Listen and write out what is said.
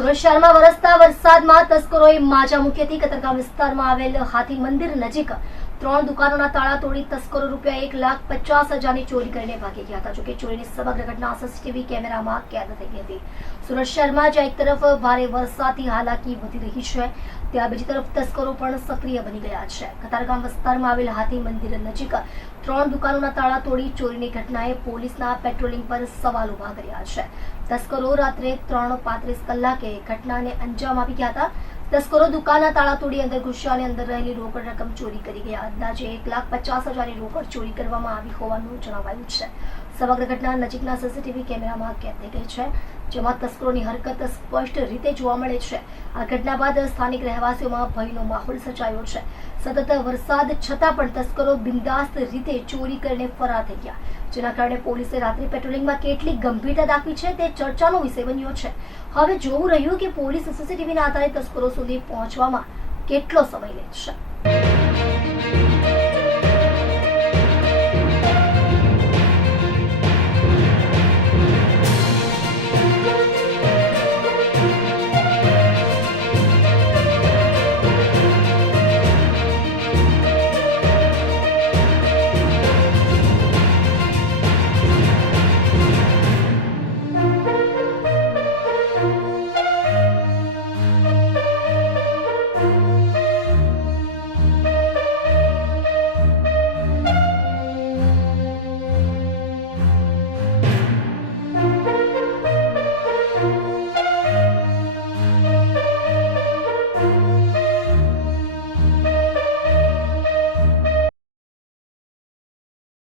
સુરત શહેરમાં વરસતા વરસાદમાં તસ્કરોએ માજા મૂકી હતી. કતારગામ વિસ્તારમાં આવેલ હાથી મંદિર નજીક 3 દુકાનોના તાળા તોડી તસ્કરો ₹1,50,000ની ચોરી કરીને ભાગી ગયા હતા. જોકે ચોરીની સમગ્ર ઘટના સીસીટીવી કેમેરામાં કેદ થઈ ગઈ હતી. સુરત શહેરમાં જ્યાં એક તરફ ભારે વરસાદથી હાલાકી વધી રહી છે, ત્યાં બીજી તરફ તસ્કરો પણ સક્રિય બની ગયા છે. કતારગામ વિસ્તારમાં આવેલ હાથી મંદિર નજીક 3 દુકાનોના તાળા તોડી ચોરીની ઘટનાએ પોલીસના પેટ્રોલિંગ પર સવાલ ઉભા કર્યા છે. તસ્કરો રાત્રે 3:35 કલાકે ઘટનાને અંજામ આપી ગયા હતા. તસ્કરો દુકાનના તાળા તોડી અંદર ઘૂસ્યા અને અંદર રહેલી રોકડ રકમ ચોરી કરી ગયા. અંદાજે ₹1,50,000ની રોકડ ચોરી કરવામાં આવી હોવાનું જણાવાયું છે. સમગ્ર ઘટના નજીકના સીસીટીવી કેમેરામાં કેદ થઈ ગઈ છે, જેમાં તસ્કરોની હરકત સ્પષ્ટ રીતે જોવા મળે છે. આ ઘટના બાદ સ્થાનિક રહેવાસીઓમાં ભયનો માહોલ સર્જાયો છે. સતત વરસાદ છતાં પણ તસ્કરો બિંદાસ્ત રીતે ચોરી કરીને ફરાર થઈ ગયા, જેના કારણે પોલીસે રાત્રિ પેટ્રોલિંગમાં કેટલી ગંભીરતા દાખવી છે તે ચર્ચાનો વિષય બન્યો છે. હવે જોવું રહ્યું કે પોલીસ સીસીટીવીના આધારે તસ્કરો સુધી પહોંચવામાં કેટલો સમય લે છે.